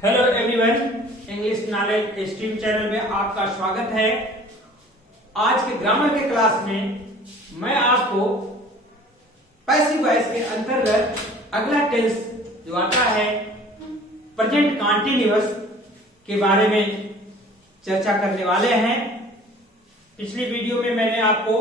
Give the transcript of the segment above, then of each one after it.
Hello everyone, English knowledge stream channel में आपका स्वागत है। आज के ग्रामर के क्लास में मैं आपको पैसिव वॉइस के अंतर्गत अगला टेंस जो आता है प्रेजेंट कंटीन्यूअस के बारे में चर्चा करने वाले हैं। पिछली वीडियो में मैंने आपको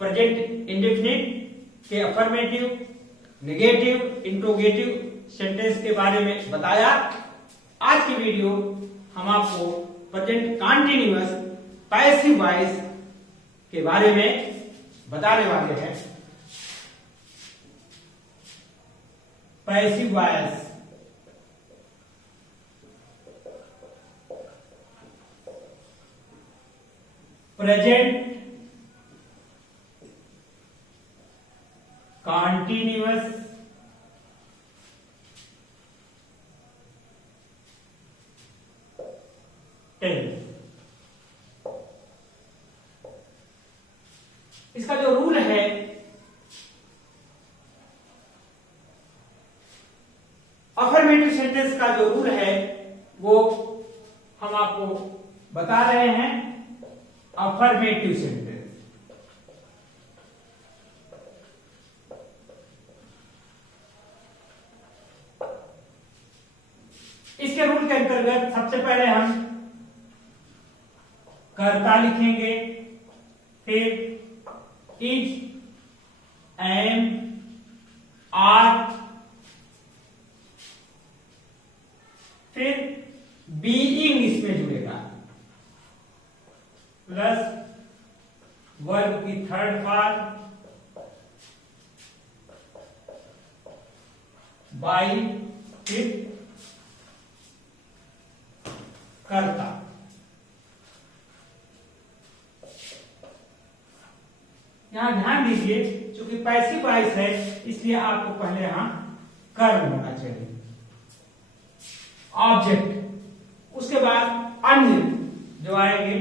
प्रेजेंट इंडेफिनिट के अफर्मेटिव, नेगेटिव, इंट्रोगेटिव सेंटेंस के बारे में बताया। आज की वीडियो हम आपको प्रेजेंट कंटीन्यूअस पैसिव वॉइस के बारे में बताने वाले हैं। पैसिव वॉइस प्रेजेंट कंटीन्यूअस इसका जो रूल है अफर्मेटिव सेंटेंस का जो रूल है वो हम आपको बता रहे हैं। अफर्मेटिव सेंटेंस इसके रूल के अंतर्गत सबसे पहले हम कर्ता लिखेंगे, फिर इज, एम, आर, फिर बीइंग इसमें जुड़ेगा, प्लस वर्ब की थर्ड फॉर्म बाई, फिर कर्ता। यहां ध्यान दीजिए, चूंकि पैसिव वॉइस है इसलिए आपको पहले यहां कर्म होना चाहिए, ऑब्जेक्ट, उसके बाद अन्य जो आएंगे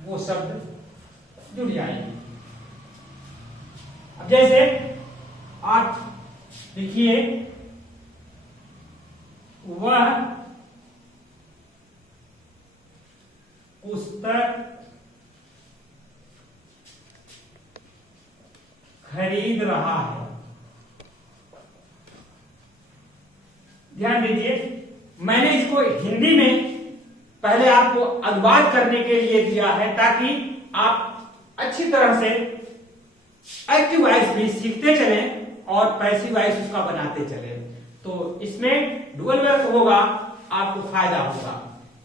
वो शब्द जुड़ जाएंगे। अब जैसे आप लिखिए, वह पुस्तक खरीद रहा है। ध्यान दीजिए, मैंने इसको हिंदी में पहले आपको अनुवाद करने के लिए दिया है ताकि आप अच्छी तरह से एक्टिव वॉइस भी सीखते चलें और पैसिव वॉइस उसका बनाते चलें। तो इसमें डुअल वर्क होगा, आपको फायदा होगा।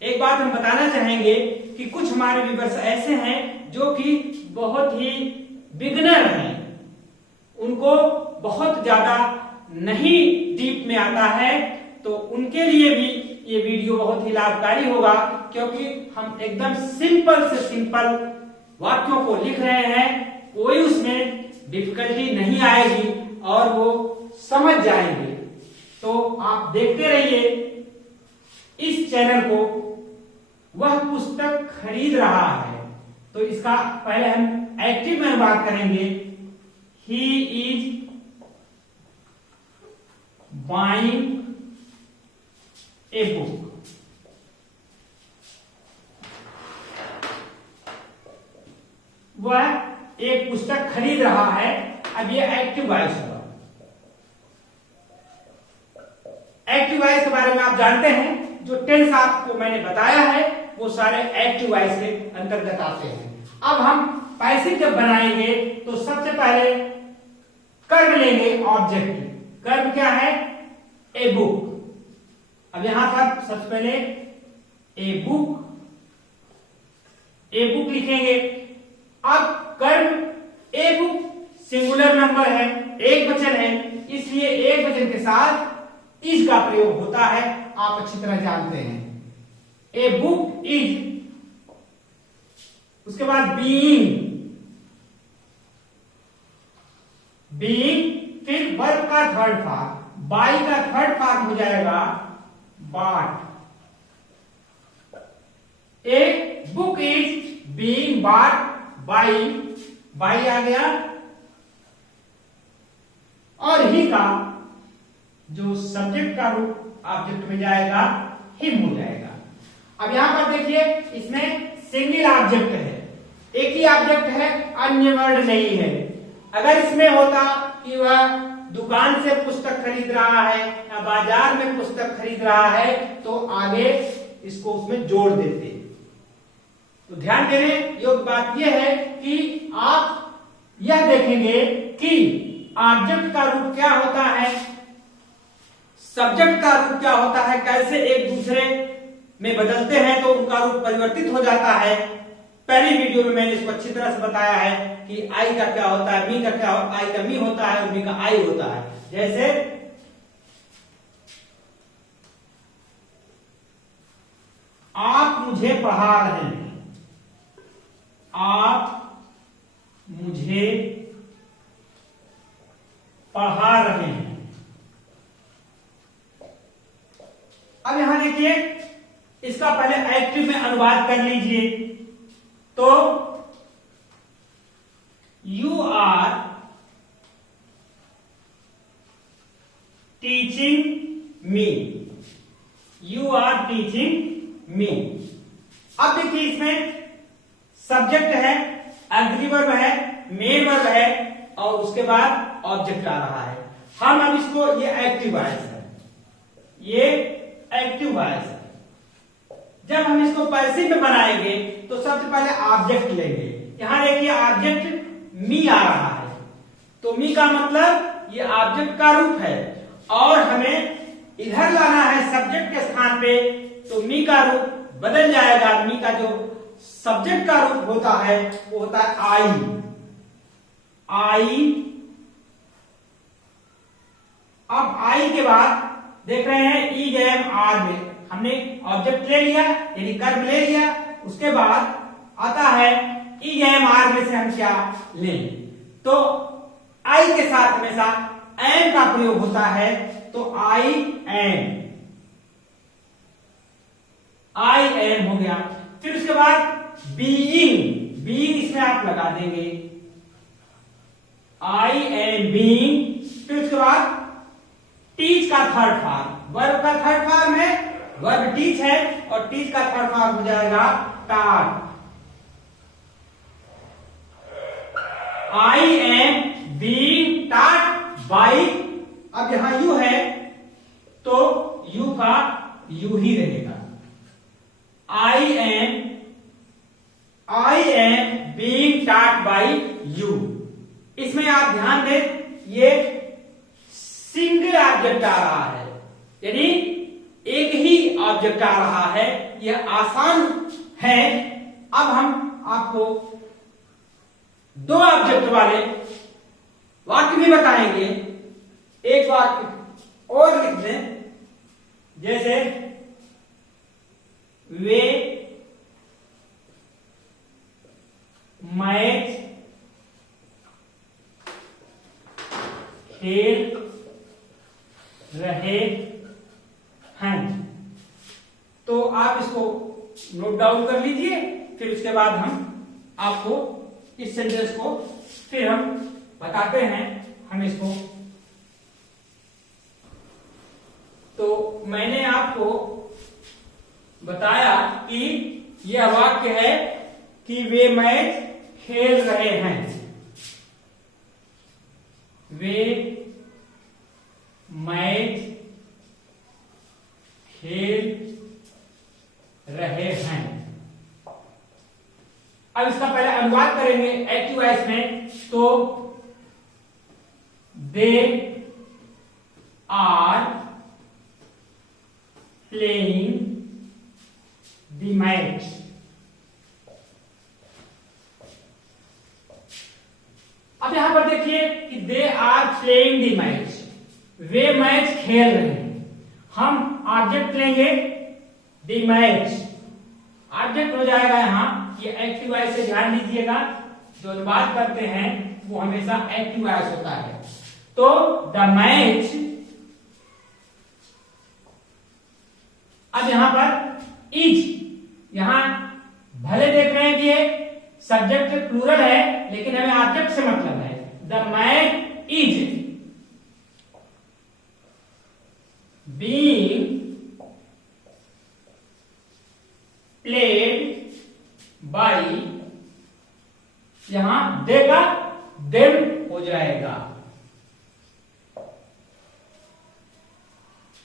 एक बात हम बताना चाहेंगे कि कुछ हमारे व्यूअर्स ऐसे हैं जो कि बहुत ही बिगिनर हैं, उनको बहुत ज्यादा नहीं डीप में आता है, तो उनके लिए भी ये वीडियो बहुत ही लाभकारी होगा, क्योंकि हम एकदम सिंपल से सिंपल वाक्यों को लिख रहे हैं, कोई उसमें डिफिकल्टी नहीं आएगी और वो समझ जाएंगे। तो आप देखते रहिए इस चैनल को। वह पुस्तक खरीद रहा है, तो इसका पहले हम एक्टिव में बात करेंगे। He is buying a book. वह एक पुस्तक खरीद रहा है। अब ये एक्टिव वॉइस होगा। एक्टिव वॉइस के बारे में आप जानते हैं, जो टेंस आपको मैंने बताया है वो सारे एक्टिव वॉइस के अंतर्गत आते हैं। अब हम पैसिव जब बनाएंगे तो सबसे पहले कर्म लेंगे, ऑब्जेक्ट। कर्म क्या है? A book. अब यहां पर सबसे पहले ए बुक लिखेंगे। अब कर्म ए बुक सिंगुलर नंबर है, एक वचन है, इसलिए एक वचन के साथ इज का प्रयोग होता है, आप अच्छी तरह जानते हैं। ए बुक इज, उसके बाद बीइंग, फिर वर्ब का थर्ड फॉर्म, बाई का थर्ड फॉर्म हो जाएगा बॉट। एक book is being bought by आ गया, और ही का जो सब्जेक्ट का रूप ऑब्जेक्ट में जाएगा हिम हो जाएगा। अब यहां पर देखिए इसमें सिंगल ऑब्जेक्ट है, एक ही ऑब्जेक्ट है, अन्य वर्ड नहीं है। अगर इसमें होता कि वह दुकान से पुस्तक खरीद रहा है या बाजार में पुस्तक खरीद रहा है तो आगे इसको उसमें जोड़ देते। तो ध्यान देने योग्य बात यह है कि आप यह देखेंगे कि ऑब्जेक्ट का रूप क्या होता है, सब्जेक्ट का रूप क्या होता है, कैसे एक दूसरे में बदलते हैं तो उनका रूप परिवर्तित हो जाता है। पहली वीडियो में मैंने इसको अच्छी तरह से बताया है कि आई का क्या होता है, मी का क्या होता है, आई का मी होता है और मी का आई होता है। जैसे आप मुझे पढ़ा रहे हैं, आप मुझे पढ़ा रहे हैं। अब यहां देखिए इसका पहले एक्टिव में अनुवाद कर लीजिए। तो you are teaching me, you are teaching me. अब देखिए इसमें सब्जेक्ट है, अग्री वर्ब है, मेन वर्ब है और उसके बाद ऑब्जेक्ट आ रहा है। हम अब इसको, ये एक्टिव वॉइस है, ये एक्टिव वॉइस है। जब हम इसको पैसिव में बनाएंगे तो सबसे पहले ऑब्जेक्ट लेंगे। यहां देखिए ऑब्जेक्ट मी आ रहा है, तो मी का मतलब ये ऑब्जेक्ट का रूप है और हमें इधर लाना है सब्जेक्ट के स्थान पे, तो मी का रूप बदल जाएगा। मी का जो सब्जेक्ट का रूप होता है वो होता है आई, आई। अब आई के बाद देख रहे हैं ई एम आर में हमने ऑब्जेक्ट ले लिया यानी कर्म ले लिया, उसके बाद आता है ई एम आर में से हम क्या लें, तो आई के साथ हमेशा एम का प्रयोग होता है, तो आई एम, आई एम हो गया। फिर उसके बाद बीइंग, बीइंग इसमें आप लगा देंगे, आई एम बीइंग। फिर उसके बाद टीच का थर्ड फॉर्म, वर्ब का थर्ड फॉर्म है, वर्ब टीच है और टीच का थर्ड फॉर्म हो जाएगा टाट, आई एम बीइंग टाट बाई। अब यहां यू है तो यू का यू ही रहेगा, आई एम बीइंग टाट बाई यू। इसमें आप ध्यान दें ये सिंगल ऑब्जेक्ट आ रहा है, यानी एक ही ऑब्जेक्ट आ रहा है, यह आसान है। अब हम आपको दो ऑब्जेक्ट वाले वाक्य भी बताएंगे। एक वाक्य और लिख दें, जैसे वे मैच खेल रहे हैं। तो आप इसको नोट डाउन कर लीजिए, फिर उसके बाद हम आपको इस सेंटेंस को फिर हम बताते हैं। हम इसको, तो मैंने आपको बताया कि यह वाक्य है कि वे मैच खेल रहे हैं, वे मैच खेल रहे हैं। अब इसका पहले अनुवाद करेंगे एक्टिव वॉइस में, तो they are playing the match, अब यहां पर देखिए कि they are playing the match, वे मैच खेल रहे हैं। हम ऑब्जेक्ट लेंगे द मैच, ऑब्जेक्ट हो जाएगा यहां, ये एक्टिव वॉइस से ध्यान दीजिएगा, जो अनुवाद करते हैं वो हमेशा एक्टिव वॉइस होता है। तो द मैच, अब यहां पर इज, यहां भले देख रहे हैं कि ये सब्जेक्ट प्लूरल है लेकिन हमें ऑब्जेक्ट से मतलब है। The match is being played by, यहां देगा देम हो जाएगा।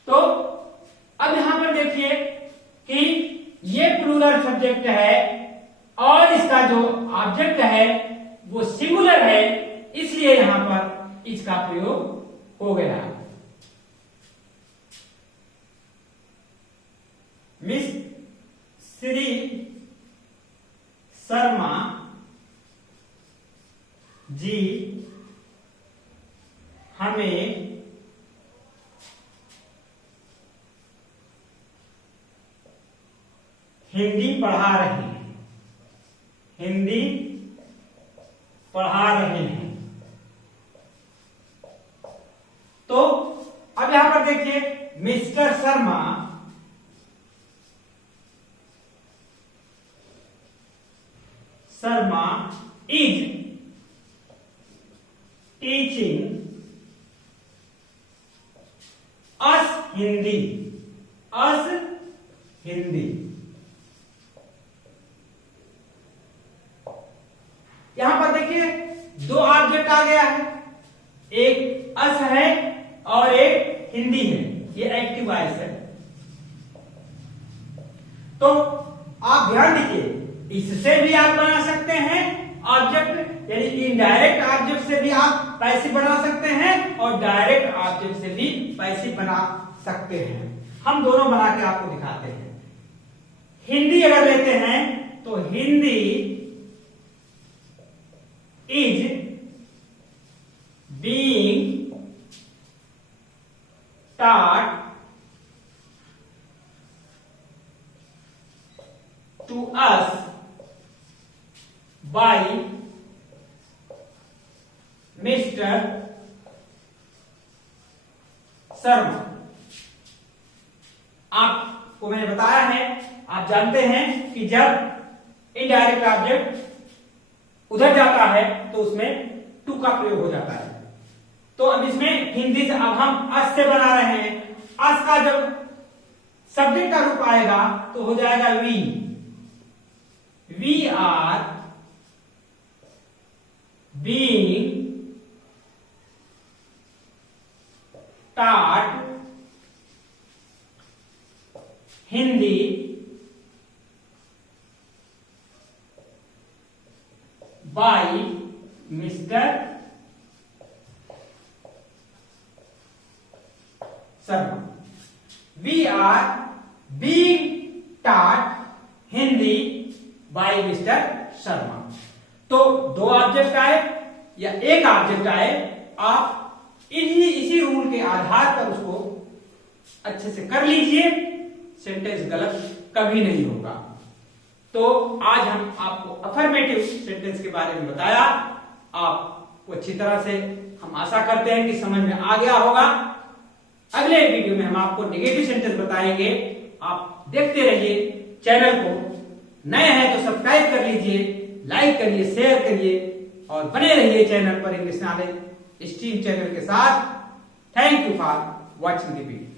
तो अब यहां पर देखिए कि ये प्लूरल सब्जेक्ट है और इसका जो ऑब्जेक्ट है वो सिंगुलर है, इसलिए यहां पर इसका प्रयोग हो गया। मिस श्री शर्मा जी हमें हिंदी पढ़ा रहे हैं, हिंदी पढ़ा रहे हैं। तो अब यहां पर देखिए mister Sharma is teaching us Hindi, us Hindi. यहां पर देखिए दो ऑब्जेक्ट आ गया है, एक अस है और एक हिंदी है, ये एक्टिव वॉइस है। तो आप ध्यान दीजिए, इससे भी आप बना सकते हैं ऑब्जेक्ट, यानी इनडायरेक्ट ऑब्जेक्ट से भी आप पैसिव बना सकते हैं और डायरेक्ट ऑब्जेक्ट से भी पैसिव बना सकते हैं। हम दोनों बना के आपको दिखाते हैं। हिंदी अगर लेते हैं तो Hindi is being taught to us by Mr. Sharma. आपको मैंने बताया है, आप जानते हैं कि जब इनडायरेक्ट ऑब्जेक्ट उधर जाता है तो उसमें टू का प्रयोग हो जाता है। तो अब इसमें हिंदी से अब हम अस से बना रहे हैं। अस का जब सब्जेक्ट का रूप आएगा तो हो जाएगा we, we are being taught Hindi by mister Sharma. We are being taught Hindi by mister Sharma. तो दो ऑब्जेक्ट आए या एक ऑब्जेक्ट आए, आप इसी रूल के आधार पर उसको अच्छे से कर लीजिए, सेंटेंस गलत कभी नहीं होगा। तो आज हम आपको अफर्मेटिव सेंटेंस के बारे में बताया, आपको अच्छी तरह से हम आशा करते हैं कि समझ में आ गया होगा। अगले वीडियो में हम आपको नेगेटिव सेंटेंस बताएंगे। आप देखते रहिए चैनल को, नए हैं तो सब्सक्राइब कर लीजिए, लाइक करिए, शेयर करिए और बने रहिए चैनल पर इंग्लिश नॉलेज स्ट्रीम चैनल के साथ। Thank you for watching the video.